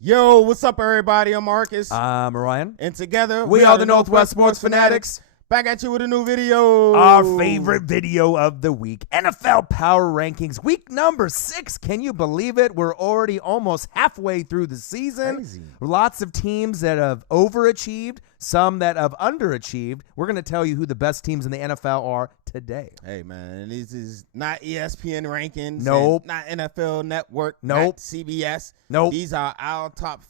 Yo, what's up, everybody? I'm Marcus. I'm Ryan. And together, We are the Northwest Sports Fanatics. Back at you with a new video. Our favorite video of the week. NFL Power Rankings, week number 6. Can you believe it? We're already almost halfway through the season. Crazy. Lots of teams that have overachieved, some that have underachieved. We're going to tell you who the best teams in the NFL are today. Hey, man, this is not ESPN rankings. Nope. Not NFL Network. Nope. Not CBS. Nope. These are our top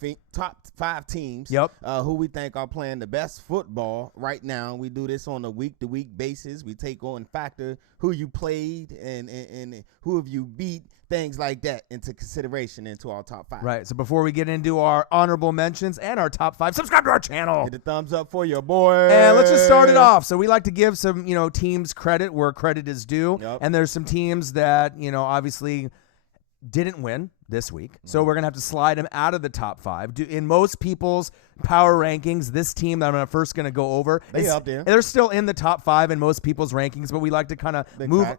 5 teams. Yep. Who we think are playing the best football right now. We do this on a week-to-week basis. We take on factor who you played and who have you beat, things like that into consideration into our top 5. Right. So before we get into our honorable mentions and our top 5, subscribe to our channel. Hit the thumbs up for your boy. And let's just start it off. So we like to give some, teams credit where credit is due. Yep. And there's some teams that, obviously didn't win this week. So we're going to have to slide them out of the top 5. In most people's power rankings, this team that I'm first going to go over, they're still in the top 5 in most people's rankings, but we like to kind of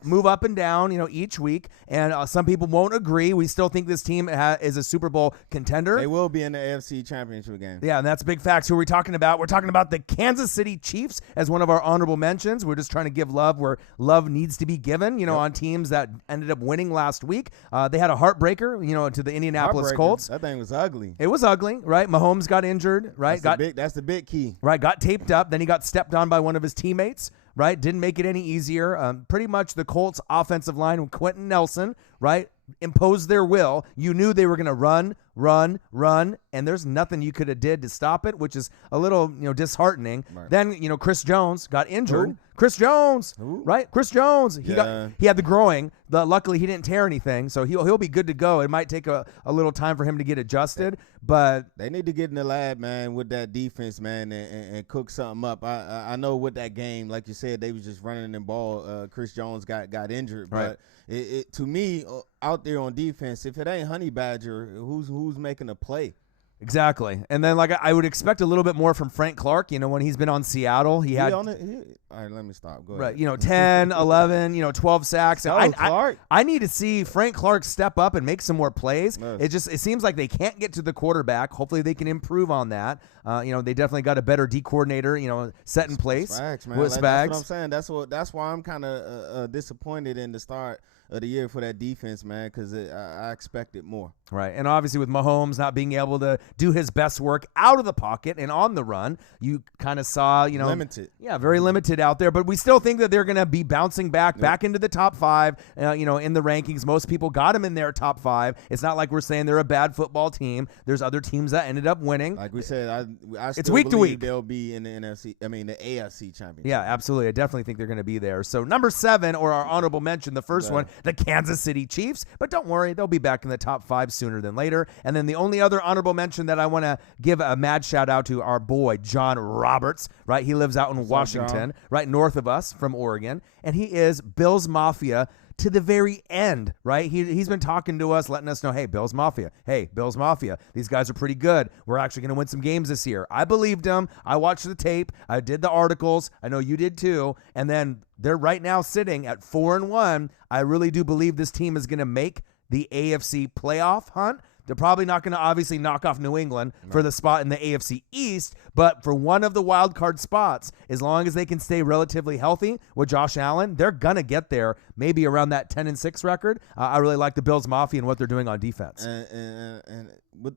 move up and down, each week. And some people won't agree. We still think this team is a Super Bowl contender. They will be in the AFC Championship game. Yeah, and that's big facts. Who are we talking about? We're talking about the Kansas City Chiefs as one of our honorable mentions. We're just trying to give love where love needs to be given, on teams that ended up winning last week. They had a heartbreaker, to the Indianapolis Colts. That thing was ugly. It was ugly, right? Mahomes got injured, right? That's the big key. Right, got taped up. Then he got stepped on by one of his teammates, right? Didn't make it any easier. Pretty much the Colts offensive line with Quentin Nelson, right, imposed their will. You knew they were going to run, and there's nothing you could have did to stop it, which is a little, disheartening. Right. Then, Chris Jones got injured. Ooh. Chris Jones, Ooh. right? Chris Jones. He had the groin. Luckily, he didn't tear anything, so he'll be good to go. It might take a little time for him to get adjusted, but they need to get in the lab, man, with that defense, man, and cook something up. I know with that game, like you said, they was just running the ball. Chris Jones got injured, right. But it to me, out there on defense, if it ain't Honey Badger, who's making a play? Exactly. And then, I would expect a little bit more from Frank Clark. When he's been on Seattle, he had. All right, let me stop. Go ahead. Right, 10, 11, 12 sacks. Clark. I need to see Frank Clark step up and make some more plays. Yes. It seems like they can't get to the quarterback. Hopefully they can improve on that. They definitely got a better D coordinator, set in place. Spags, man. With Spags. That's what I'm saying. That's why I'm kind of disappointed in the start of the year for that defense, man, because I expected more. Right, and obviously with Mahomes not being able to do his best work out of the pocket and on the run, you kind of saw, limited. Yeah, very limited out there. But we still think that they're going to be bouncing back into the top 5. In the rankings, most people got them in their top 5. It's not like we're saying they're a bad football team. There's other teams that ended up winning. Like we said, I still it's week to week. They'll be in the AFC Championship. Yeah, absolutely. I definitely think they're going to be there. So number 7, or our honorable mention, the first one, the Kansas City Chiefs. But don't worry, they'll be back in the top 5 sooner than later. And then the only other honorable mention that I want to give a mad shout out to our boy, John Roberts, right? He lives out in Washington, right north of us from Oregon. And he is Bills Mafia to the very end, right? He's been talking to us, letting us know, hey, Bills Mafia. Hey, Bills Mafia. These guys are pretty good. We're actually going to win some games this year. I believed him. I watched the tape. I did the articles. I know you did too. And then they're right now sitting at 4-1. I really do believe this team is going to make the AFC playoff hunt. They're probably not going to obviously knock off New England for the spot in the AFC East, but for one of the wild card spots, as long as they can stay relatively healthy with Josh Allen, they're going to get there, maybe around that 10-6 record. I really like the Bills Mafia and what they're doing on defense. And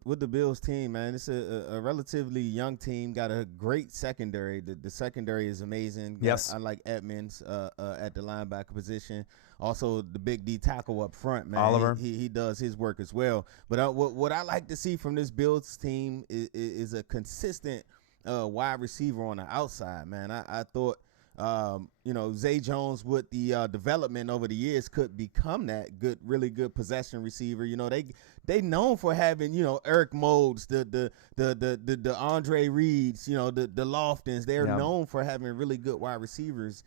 with the Bills team, man, it's a relatively young team, got a great secondary. The secondary is amazing. Yes. I like Edmonds at the linebacker position. Also, the big D tackle up front, man. Oliver. He does his work as well. But what I like to see from this Bills team is a consistent wide receiver on the outside, man. I thought, Zay Jones with the development over the years could become that really good possession receiver. They known for having, Eric Moulds, the Andre Reeds, the Loftons. They're known for having really good wide receivers.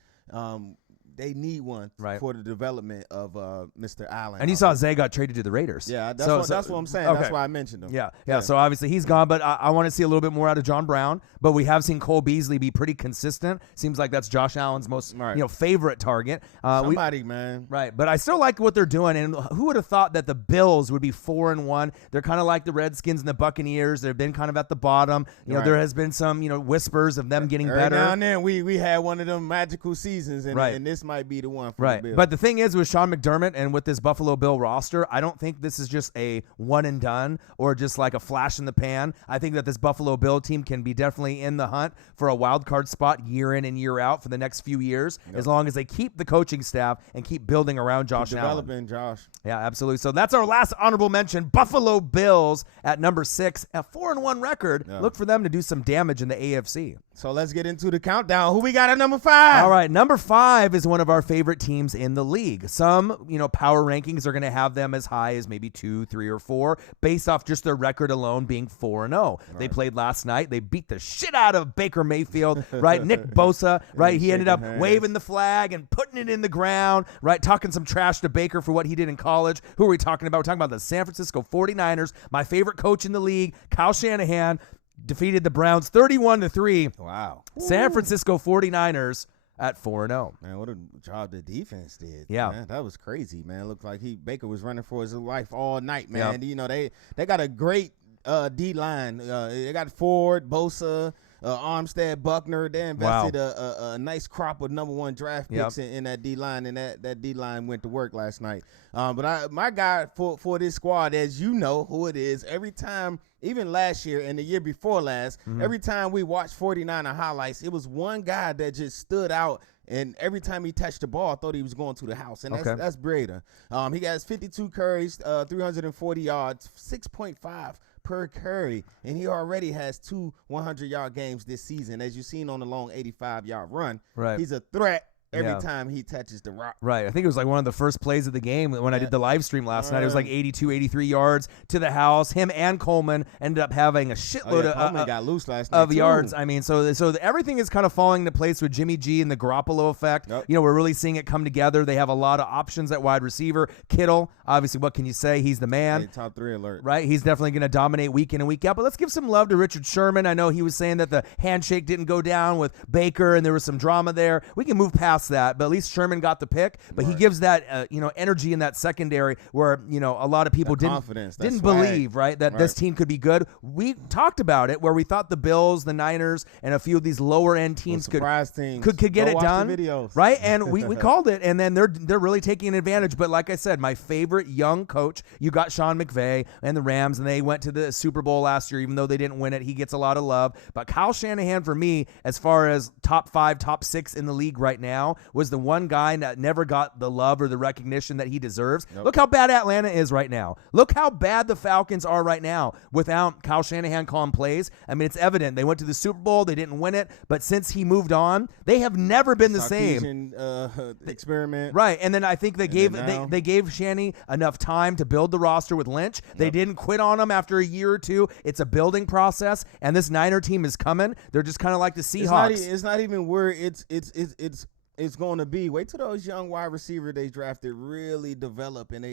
they need one for the development of Mr. Allen. And you saw Zay got traded to the Raiders. Yeah, that's what I'm saying. Okay. That's why I mentioned him. Yeah. So obviously he's gone, but I want to see a little bit more out of John Brown. But we have seen Cole Beasley be pretty consistent. Seems like that's Josh Allen's most favorite target. Man. Right, but I still like what they're doing. And who would have thought that the Bills would be 4-1? They're kind of like the Redskins and the Buccaneers. They've been kind of at the bottom. You know, there has been some whispers of them getting better. Now and then we had one of them magical seasons, and this might be the one for the Bills. But the thing is with Sean McDermott and with this Buffalo Bill roster, I don't think this is just a one and done or just like a flash in the pan. I think that this Buffalo Bill team can be definitely in the hunt for a wild card spot year in and year out for the next few years, as long as they keep the coaching staff and keep building around Josh Allen. Developing Josh. Yeah, absolutely. So that's our last honorable mention. Buffalo Bills at number 6, a 4-1 record. Yeah. Look for them to do some damage in the AFC. So let's get into the countdown. Who we got at number 5? All right, number 5 is one of our favorite teams in the league. Some, power rankings are going to have them as high as maybe 2, 3, or 4, based off just their record alone being 4-0. Right. They played last night. They beat the shit out of Baker Mayfield, right? Nick Bosa, right? He ended up waving the flag and putting it in the ground, right? Talking some trash to Baker for what he did in college. Who are we talking about? We're talking about the San Francisco 49ers, my favorite coach in the league, Kyle Shanahan, defeated the Browns 31-3. Wow. San Francisco 49ers at 4-0. Man, what a job the defense did. Yeah. Man, that was crazy, man. It looked like Baker was running for his life all night, man. Yep. They got a great D-line. They got Ford, Bosa, Armstead, Buckner. They invested a nice crop of number 1 draft picks in that D-line, and that D-line went to work last night. But my guy for this squad, as you know who it is, every time, even last year and the year before last, every time we watched 49er highlights, it was one guy that just stood out. And every time he touched the ball, I thought he was going to the house. And that's Breida. He got 52 carries, 340 yards, 6.5 per carry, and he already has 2 100-yard games this season. As you've seen on the long 85-yard run, he's a threat every time he touches the rock. Right. I think it was like one of the first plays of the game when I did the live stream last night. It was like 82, 83 yards to the house. Him and Coleman ended up having a shitload got loose last night of yards. I mean, so everything is kind of falling into place with Jimmy G and the Garoppolo effect. Yep. We're really seeing it come together. They have a lot of options at wide receiver. Kittle, obviously, what can you say? He's the man. Hey, top 3 alert. Right. He's definitely going to dominate week in and week out. But let's give some love to Richard Sherman. I know he was saying that the handshake didn't go down with Baker and there was some drama there. We can move past that, but at least Sherman got the pick. But he gives that energy in that secondary where a lot of people didn't believe, right, that this team could be good. We talked about it where we thought the Bills, the Niners, and a few of these lower end teams could get it done, right? And we called it, and then they're really taking advantage. But like I said, my favorite young coach, you got Sean McVay and the Rams, and they went to the Super Bowl last year, even though they didn't win it. He gets a lot of love. But Kyle Shanahan, for me, as far as top 5, top 6 in the league right now, was the one guy that never got the love or the recognition that he deserves. Nope. Look how bad Atlanta is right now. Look how bad the Falcons are right now without Kyle Shanahan calling plays. I mean, it's evident. They went to the Super Bowl. They didn't win it. But since he moved on, they have never been the same. Experiment. Right. And then I think they gave Shanny enough time to build the roster with Lynch. Yep. They didn't quit on him after a year or two. It's a building process, and this Niner team is coming. They're just kind of like the Seahawks. It's not even where it's going to be. Wait till those young wide receiver they drafted really develop, and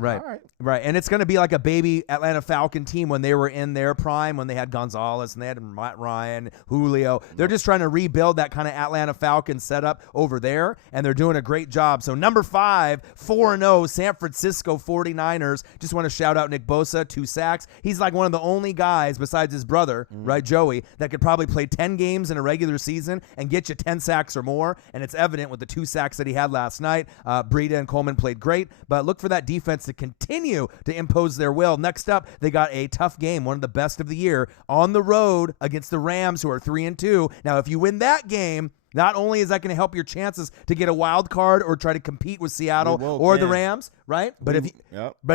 right. And it's going to be like a baby Atlanta Falcon team when they were in their prime, when they had Gonzalez and they had Matt Ryan, Julio. They're just trying to rebuild that kind of Atlanta Falcon setup over there, and they're doing a great job. So number 5, 4-0, San Francisco 49ers. Just want to shout out Nick Bosa, 2 sacks. He's like one of the only guys besides his brother, right, Joey, that could probably play 10 games in a regular season and get you 10 sacks or more. And it's evident with the 2 sacks that he had last night. Breida and Coleman played great, but look for that defense to continue to impose their will. Next up, they got a tough game, one of the best of the year, on the road against the Rams, who are 3-2. Now, if you win that game, not only is that going to help your chances to get a wild card or try to compete with Seattle or the Rams, right? But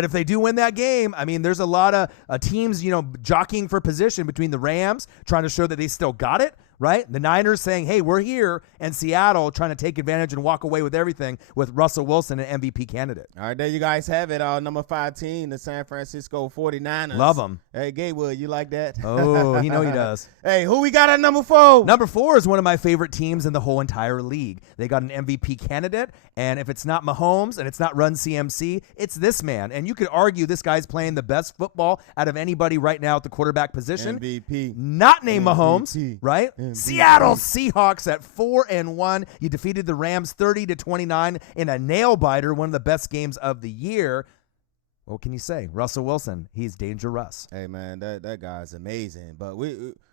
if they do win that game, I mean, there's a lot of teams, jockeying for position between the Rams, trying to show that they still got it, right? The Niners saying, hey, we're here, and Seattle trying to take advantage and walk away with everything with Russell Wilson, an MVP candidate. All right, there you guys have it. Number 5 team, the San Francisco 49ers. Love them. Hey, Gatewood, you like that? Oh, you know he does. Hey, who we got at number 4? Number 4 is one of my favorite teams in the whole entire league. They got an MVP candidate, and if it's not Mahomes and it's not Run CMC, it's this man. And you could argue this guy's playing the best football out of anybody right now at the quarterback position. MVP. Not named Mahomes, right? MVP. Seattle Seahawks at 4-1. You defeated the Rams 30-29 in a nail-biter, one of the best games of the year. What can you say? Russell Wilson, he's dangerous. Hey, man, that guy's amazing. But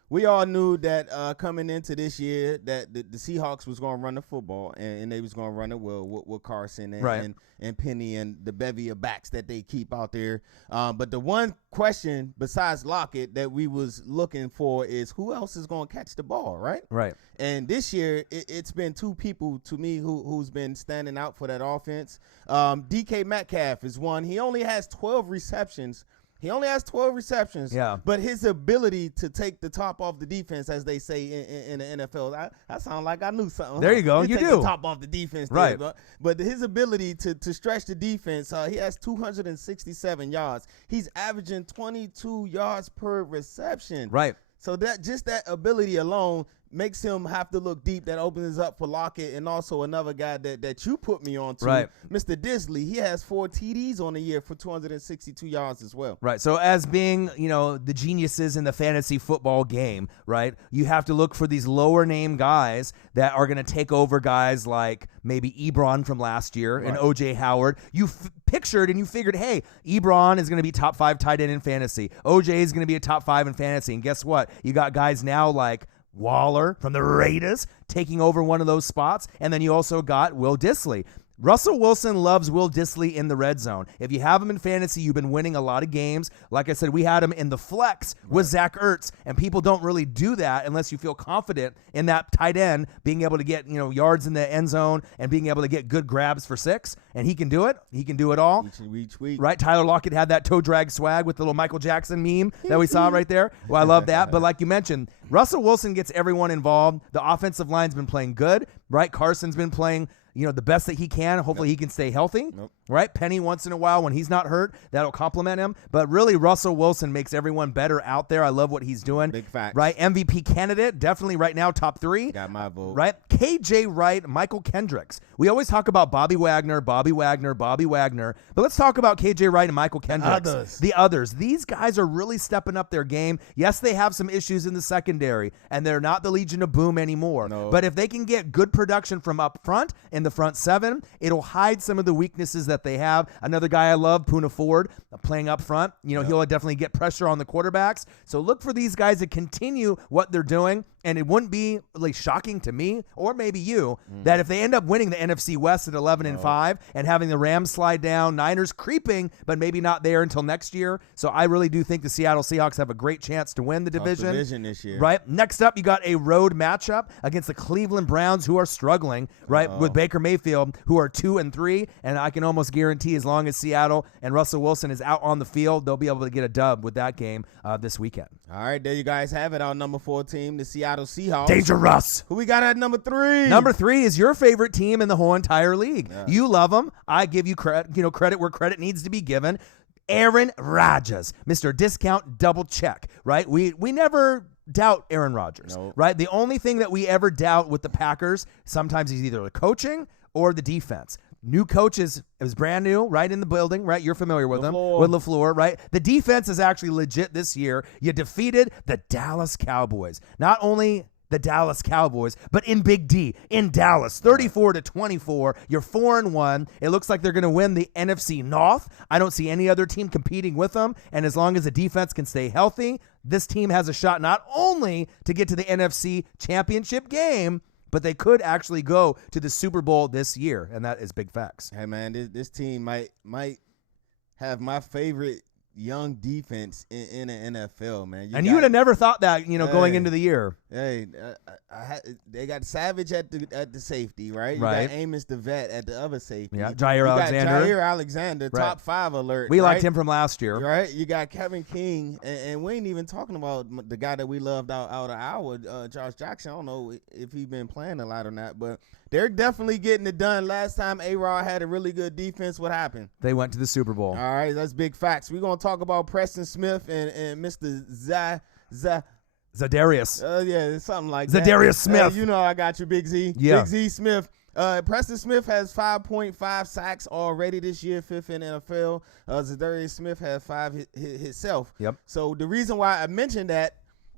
we all knew that coming into this year that the Seahawks was going to run the football, and they was going to run it well with Carson and Penny and the bevy of backs that they keep out there. But the one question besides Lockett that we was looking for is who else is going to catch the ball, right? Right. And this year, it's been 2 people to me who's been standing out for that offense. DK Metcalf is one. He only has 12 receptions. Yeah. But his ability to take the top off the defense, as they say in the NFL, I sound like I knew something. There you go. You take do. The top off the defense. Right. There, but his ability to stretch the defense, he has 267 yards. He's averaging 22 yards per reception. Right. So that ability alone makes him have to look deep. That opens up for Lockett and also another guy that you put me on to, right. Mr. Disley. He has 4 TDs on the year for 262 yards as well. Right. So as being, the geniuses in the fantasy football game, right, you have to look for these lower name guys that are going to take over guys like maybe Ebron from last year and O.J. Howard. You pictured and you figured, hey, Ebron is going to be top 5 tight end in fantasy. O.J. is going to be a top 5 in fantasy. And guess what? You got guys now like Waller from the Raiders taking over one of those spots. And then you also got Will Dissly. Russell Wilson loves Will Dissly in the red zone. If you have him in fantasy, you've been winning a lot of games. Like I said, we had him in the flex with Zach Ertz, and people don't really do that unless you feel confident in that tight end being able to get yards in the end zone and being able to get good grabs for 6. And he can do it. He can do it all. Each week. Right? Tyler Lockett had that toe drag swag with the little Michael Jackson meme that we saw right there. Well, I love that. But like you mentioned, Russell Wilson gets everyone involved. The offensive line's been playing good, right? Carson's been playing the best that he can. Hopefully he can stay healthy, right? Penny once in a while when he's not hurt, that'll compliment him. But really, Russell Wilson makes everyone better out there. I love what he's doing. Big facts. Right? MVP candidate, definitely right now, top 3. Got my vote. Right? KJ Wright, Michael Kendricks. We always talk about Bobby Wagner. But let's talk about KJ Wright and Michael Kendricks. The others. These guys are really stepping up their game. Yes, they have some issues in the secondary, and they're not the Legion of Boom anymore. No. But if they can get good production from up front in the front 7, it'll hide some of the weaknesses that they have. Another guy I love, Poona Ford, playing up front. He'll definitely get pressure on the quarterbacks. So look for these guys to continue what they're doing. And it wouldn't be shocking to me, or maybe you, that if they end up winning the NFC West at 11-5 and having the Rams slide down, Niners creeping, but maybe not there until next year. So I really do think the Seattle Seahawks have a great chance to win the division. This year. Right? Next up, you got a road matchup against the Cleveland Browns, who are struggling, right, with Baker Mayfield, who are 2-3. And I can almost guarantee as long as Seattle and Russell Wilson is out on the field, they'll be able to get a dub with that game this weekend. All right, there you guys have it. Our number 4 team, the Seattle Seahawks. Dangerous. Who we got at number 3? Number 3 is your favorite team in the whole entire league. Yeah. You love them. I give you credit where credit needs to be given. Aaron Rodgers, Mr. Discount Double Check, right? We never doubt Aaron Rodgers, right? The only thing that we ever doubt with the Packers sometimes is either the coaching or the defense. New coach is brand new, right, in the building, right? You're familiar with him, with LaFleur, right? The defense is actually legit this year. You defeated the Dallas Cowboys. Not only the Dallas Cowboys, but in Big D, in Dallas, 34-24. You're 4-1. It looks like they're going to win the NFC North. I don't see any other team competing with them. And as long as the defense can stay healthy, this team has a shot not only to get to the NFC Championship game, but they could actually go to the Super Bowl this year, and that is big facts. Hey, man, this team might have my favorite young defense in the NFL, man. You would have never thought that, going into the year. Hey, they got Savage at the safety, right? You Right. got Amos the vet at the other safety. Yeah, Jair you Alexander. Got Jair Alexander, Right. top 5 alert. We right? liked him from last year. Right. You got Kevin King, and we ain't even talking about the guy that we loved out of our Josh Jackson. I don't know if he's been playing a lot or not, but they're definitely getting it done. Last time A-Rod had a really good defense, what happened? They went to the Super Bowl. All right, that's big facts. We're going to talk about Preston Smith and Mr. Zadarius. Yeah, something like Zadarius that. Smith. You know I got you, Big Z. Yeah. Big Z Smith. Preston Smith has 5.5 sacks already this year, 5th in the NFL. Zadarius Smith has 5 himself. Yep. So the reason why I mentioned that,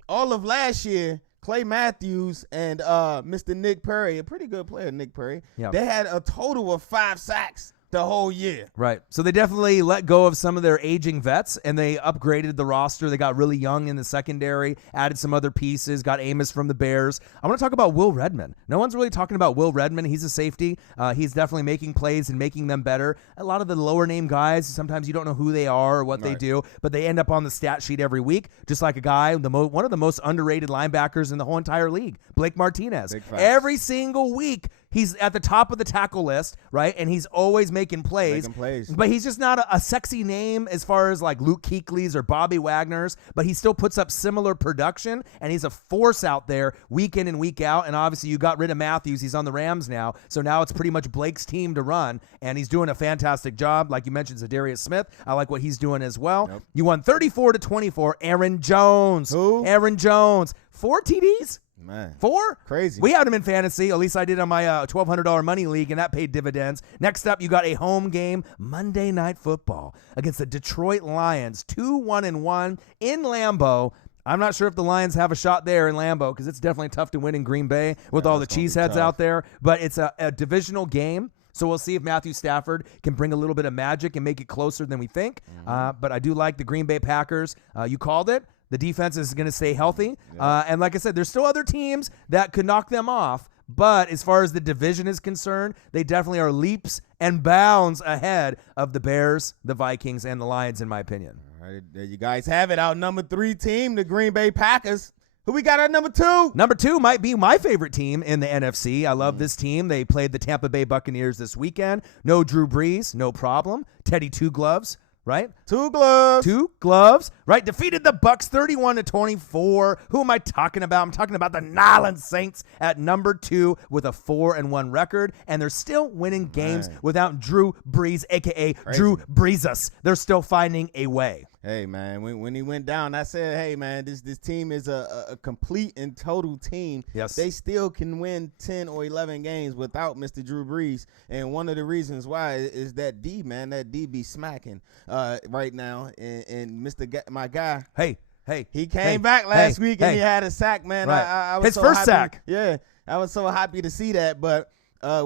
all of last year, Clay Matthews and Mr. Nick Perry, a pretty good player, Nick Perry, Yep. they had a total of 5 sacks the whole year. Right. So they definitely let go of some of their aging vets, and they upgraded the roster. They got really young in the secondary, added some other pieces, got Amos from the Bears. I want to talk about Will Redmond. No one's really talking about Will Redmond. He's a safety. He's definitely making plays and making them better. A lot of the lower name guys, sometimes you don't know who they are or what they do, but they end up on the stat sheet every week, just like a guy, one of the most underrated linebackers in the whole entire league, Blake Martinez. Every single week, he's at the top of the tackle list, right? And he's always making plays. But he's just not a sexy name as far as like Luke Kuechly's or Bobby Wagner's, but he still puts up similar production, and he's a force out there week in and week out. And obviously you got rid of Matthews. He's on the Rams now. So now it's pretty much Blake's team to run, and he's doing a fantastic job. Like you mentioned, Zadarius Smith. I like what he's doing as well. Yep. You won 34-24. Aaron Jones. Who? Aaron Jones. 4 TDs? Man. 4? Crazy. We had him in fantasy. At least I did on my $1,200 money league, and that paid dividends. Next up, you got a home game, Monday Night Football, against the Detroit Lions, 2-1-1 in Lambeau. I'm not sure if the Lions have a shot there in Lambeau, because it's definitely tough to win in Green Bay with all the cheeseheads out there. But it's a divisional game. So we'll see if Matthew Stafford can bring a little bit of magic and make it closer than we think. But I do like the Green Bay Packers. You called it. The defense is going to stay healthy. And like I said, there's still other teams that could knock them off. But as far as the division is concerned, they definitely are leaps and bounds ahead of the Bears, the Vikings, and the Lions, in my opinion. All right, there you guys have it. Our number 3 team, the Green Bay Packers. Who we got at number 2? Number 2 might be my favorite team in the NFC. I love this team. They played the Tampa Bay Buccaneers this weekend. No Drew Brees, no problem. Teddy Two Gloves. Right? 2 gloves. 2 gloves. Right? Defeated the Bucs 31-24. Who am I talking about? I'm talking about the New Orleans Saints at number 2 with a 4-1 record, and they're still winning games without Drew Brees, aka Drew Breesus. They're still finding a way. Hey, man, when he went down, I said, hey, man, this team is a complete and total team. Yes. They still can win 10 or 11 games without Mr. Drew Brees. And one of the reasons why is that D, man. That D be smacking right now. And my guy. He came back last week and he had a sack, man. Right. I was his so first happy. sack. Yeah, I was so happy to see that. But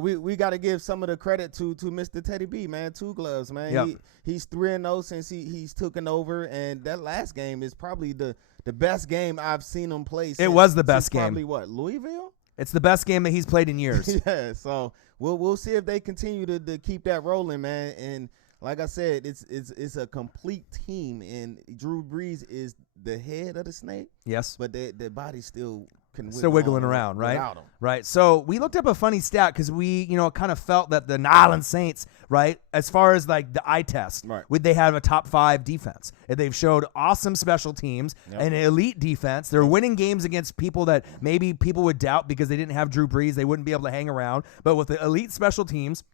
we got to give some of the credit to Mr. Teddy B, man. 2 gloves, man. Yep. He's 3-0 since he's taken over, and that last game is probably the best game I've seen him play. It was the best game. Probably what, Louisville? It's the best game that he's played in years. Yeah. So we'll see if they continue to keep that rolling, man. And like I said, it's a complete team, and Drew Brees is the head of the snake. Yes, but their body still wiggling around, right? Without him. Right. So we looked up a funny stat because we, kind of felt that the New Orleans Saints, right, as far as like the eye test, they have a top 5 defense. And they've showed awesome special teams, an elite defense. They're winning games against people that maybe people would doubt because they didn't have Drew Brees. They wouldn't be able to hang around. But with the elite special teams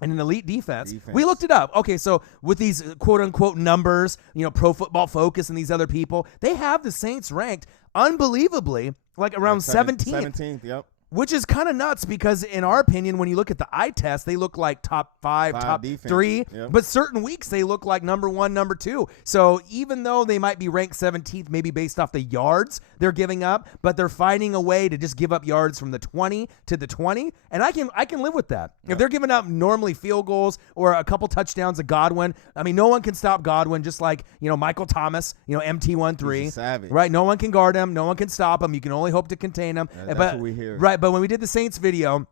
and an elite defense, we looked it up. Okay, so with these quote-unquote numbers, Pro Football Focus and these other people, they have the Saints ranked unbelievably like around 17th. 17th, yep. Which is kind of nuts because, in our opinion, when you look at the eye test, they look like top 5, top defense. 3. Yep. But certain weeks, they look like number 1, number 2. So even though they might be ranked 17th, maybe based off the yards they're giving up, but they're finding a way to just give up yards from the 20 to the 20. And I can live with that. Yep. If they're giving up normally field goals or a couple touchdowns of Godwin, I mean, no one can stop Godwin, just like, Michael Thomas, MT13. He's a savage. Right? No one can guard him. No one can stop him. You can only hope to contain him. That's what we hear. Right. But when we did the Saints video,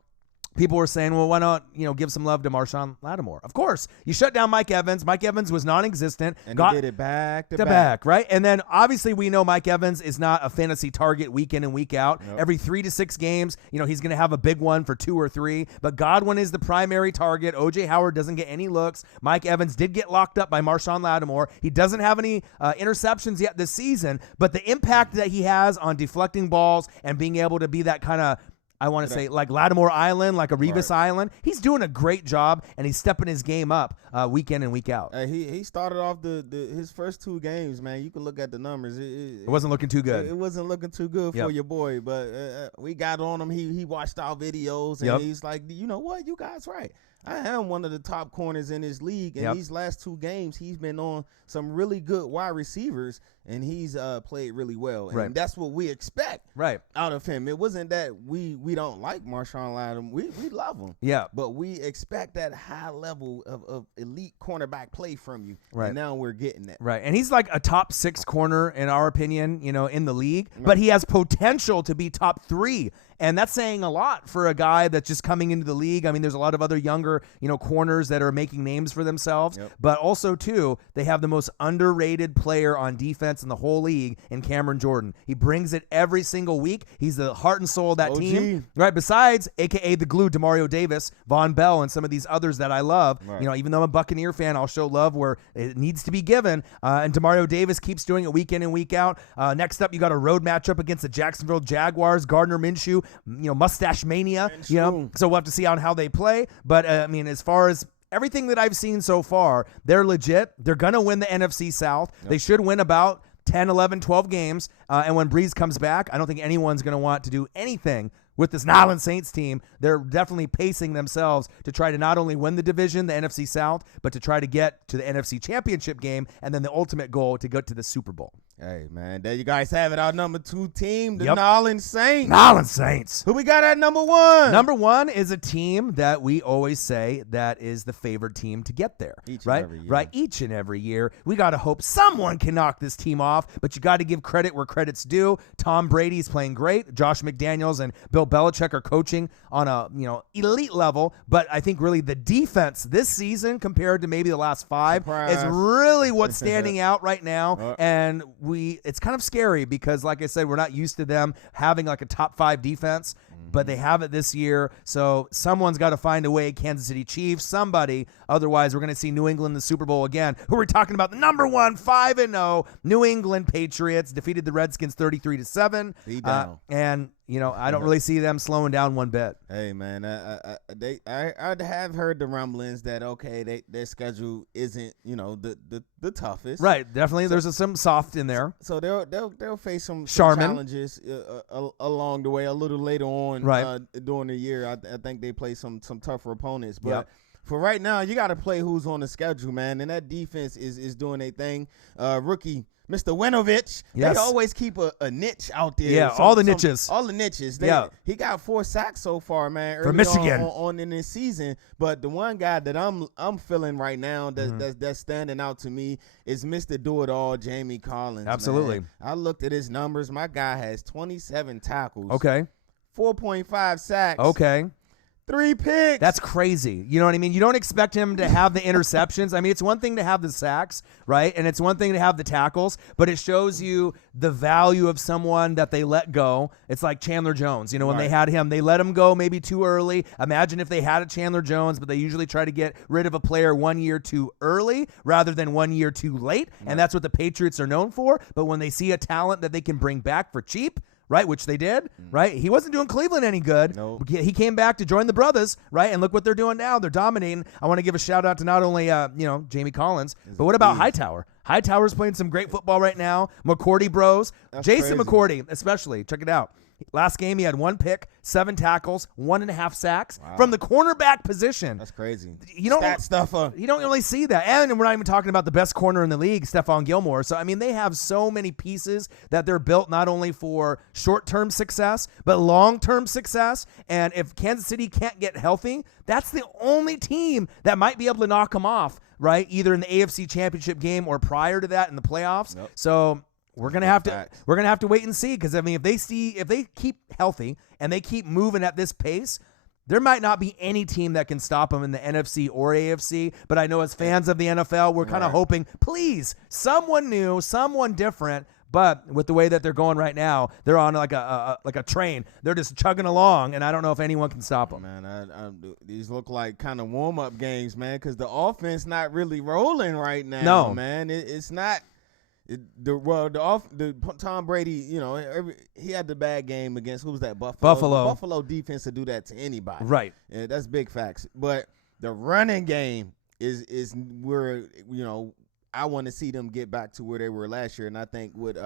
people were saying, well, why not, give some love to Marshawn Lattimore? Of course. You shut down Mike Evans. Mike Evans was non-existent. And he did it back to back, right? And then obviously we know Mike Evans is not a fantasy target week in and week out. Nope. Every 3 to 6 games, he's going to have a big one for 2 or 3. But Godwin is the primary target. O.J. Howard doesn't get any looks. Mike Evans did get locked up by Marshawn Lattimore. He doesn't have any interceptions yet this season, but the impact that he has on deflecting balls and being able to be that kind of, I want to say, like Lattimore Island, like a Revis Island. He's doing a great job, and he's stepping his game up week in and week out. He started off his first 2 games, man. You can look at the numbers. It wasn't looking too good. It wasn't looking too good for your boy, but we got on him. He watched our videos, and he's like, you know what? You guys right. I am one of the top corners in this league, and these last 2 games, he's been on some really good wide receivers, and he's played really well. And that's what we expect out of him. It wasn't that we don't like Marshawn Lattimore. We love him. Yeah. But we expect that high level of elite cornerback play from you. Right. And now we're getting that. Right. And he's like a top 6 corner, in our opinion, in the league. Right. But he has potential to be top 3. And that's saying a lot for a guy that's just coming into the league. I mean, there's a lot of other younger, corners that are making names for themselves. Yep. But also, too, they have the most underrated player on defense in the whole league in Cameron Jordan. He brings it every single week. He's the heart and soul of that team. Right. Besides, a.k.a. the glue, Demario Davis, Von Bell, and some of these others that I love. Right. Even though I'm a Buccaneer fan, I'll show love where it needs to be given. And Demario Davis keeps doing it week in and week out. Next up, you got a road matchup against the Jacksonville Jaguars, Gardner Minshew. Mustache mania, so we'll have to see on how they play. But as far as everything that I've seen so far, they're legit. They're going to win the NFC South. Yep. They should win about 10, 11, 12 games. And when Breeze comes back, I don't think anyone's going to want to do anything with this New Orleans Saints team. They're definitely pacing themselves to try to not only win the division, the NFC South, but to try to get to the NFC Championship game, and then the ultimate goal to go to the Super Bowl. Hey, man, there you guys have it. Our number 2 team, the New Orleans Saints. New Orleans Saints. Who we got at number 1? Number 1 is a team that we always say that is the favored team to get there. Each and every year. We got to hope someone can knock this team off, but you got to give credit where credit's due. Tom Brady's playing great. Josh McDaniels and Bill Belichick are coaching on a elite level, but I think really the defense this season compared to maybe the last 5 is really what's standing out right now. And it's kind of scary because, like I said, we're not used to them having like a top 5 defense, but they have it this year. So someone's got to find a way. Kansas City Chiefs, somebody. Otherwise, we're going to see New England in the Super Bowl again. Who are we talking about? The number 1, 5-0 New England Patriots defeated the Redskins 33-7. And I don't really see them slowing down one bit. Hey, man, I have heard the rumblings that their schedule isn't the toughest. Right, definitely. So, there's some soft in there. So they'll face some challenges along the way a little later on during the year. I think they play some tougher opponents, but. For right now, you got to play who's on the schedule, man, and that defense is doing their thing. Rookie Mr. Winovich, they always keep a niche out there. Yeah, all the niches. All the niches. He got 4 sacks so far, man. From Michigan. On in this season. But the one guy that I'm feeling right now that's standing out to me is Mr. Do-It-All, Jamie Collins. Absolutely. Man. I looked at his numbers. My guy has 27 tackles. Okay. 4.5 sacks. Okay. 3 picks. That's crazy. You know what I mean? You don't expect him to have the interceptions. I mean, it's one thing to have the sacks, right? And it's one thing to have the tackles, but it shows you the value of someone that they let go. It's like Chandler Jones. When they had him, they let him go maybe too early. Imagine if they had a Chandler Jones, but they usually try to get rid of a player 1 year too early rather than 1 year too late. And that's what the Patriots are known for. But when they see a talent that they can bring back for cheap, right, which they did, right? He wasn't doing Cleveland any good. Nope. He came back to join the brothers, right? And look what they're doing now. They're dominating. I want to give a shout out to not only, Jamie Collins, but what about Hightower? Hightower's playing some great football right now. McCourty bros. That's Jason crazy. McCourty, especially. Check it out. Last game, he had 1 pick, 7 tackles, 1.5 sacks from the cornerback position. That's crazy. Stat stuffer. You don't really see that. And we're not even talking about the best corner in the league, Stephon Gilmore. So, I mean, they have so many pieces that they're built not only for short-term success, but long-term success. And if Kansas City can't get healthy, that's the only team that might be able to knock them off, right? Either in the AFC Championship game or prior to that in the playoffs. Yep. So we're gonna have to wait and see, because I mean, if they keep healthy and they keep moving at this pace, There might not be any team that can stop them in the NFC or AFC, but I know as fans of the NFL, we're kind of hoping, please, someone new, someone different. But with the way that they're going right now, they're on like a train. They're just chugging along, and I don't know if anyone can stop them. Man, these look like kind of warm-up games, man, because the offense not really rolling right now. No, man, it's not. Tom Brady, he had the bad game against, who was that? Buffalo. The Buffalo defense to do that to anybody. Right. Yeah, that's big facts. But the running game is where, I want to see them get back to where they were last year. And I think with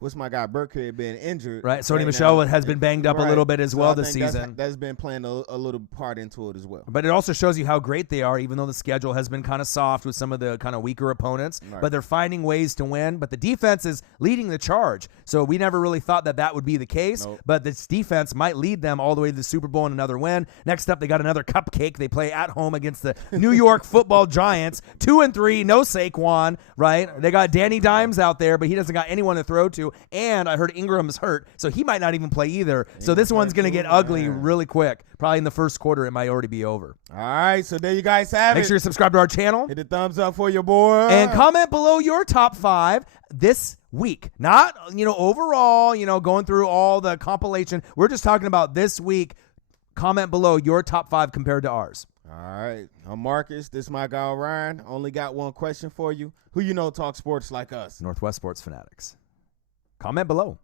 what's my guy Burkhead being injured. Right. Sony Michel has been banged up a little bit as well this season. That's been playing a little part into it as well. But it also shows you how great they are, even though the schedule has been kind of soft with some of the kind of weaker opponents. Right. But they're finding ways to win. But the defense is leading the charge. So we never really thought that would be the case. Nope. But this defense might lead them all the way to the Super Bowl and another win. Next up, they got another cupcake. They play at home against the New York Football Giants. 2-3, no Saquon, right? They got Danny Dimes out there, but he doesn't got anyone to throw to. And I heard Ingram's hurt, so he might not even play either. So this one's going to get ugly really quick. Probably in the first quarter, it might already be over. All right, so there you guys have it. Make sure you subscribe to our channel. Hit the thumbs up for your boy. And comment below your top 5 this week. Not, overall, going through all the compilation. We're just talking about this week. Comment below your top 5 compared to ours. All right. I'm Marcus. This is my guy, Ryan. Only got one question for you. Who talk sports like us? Northwest Sports Fanatics. Comment below.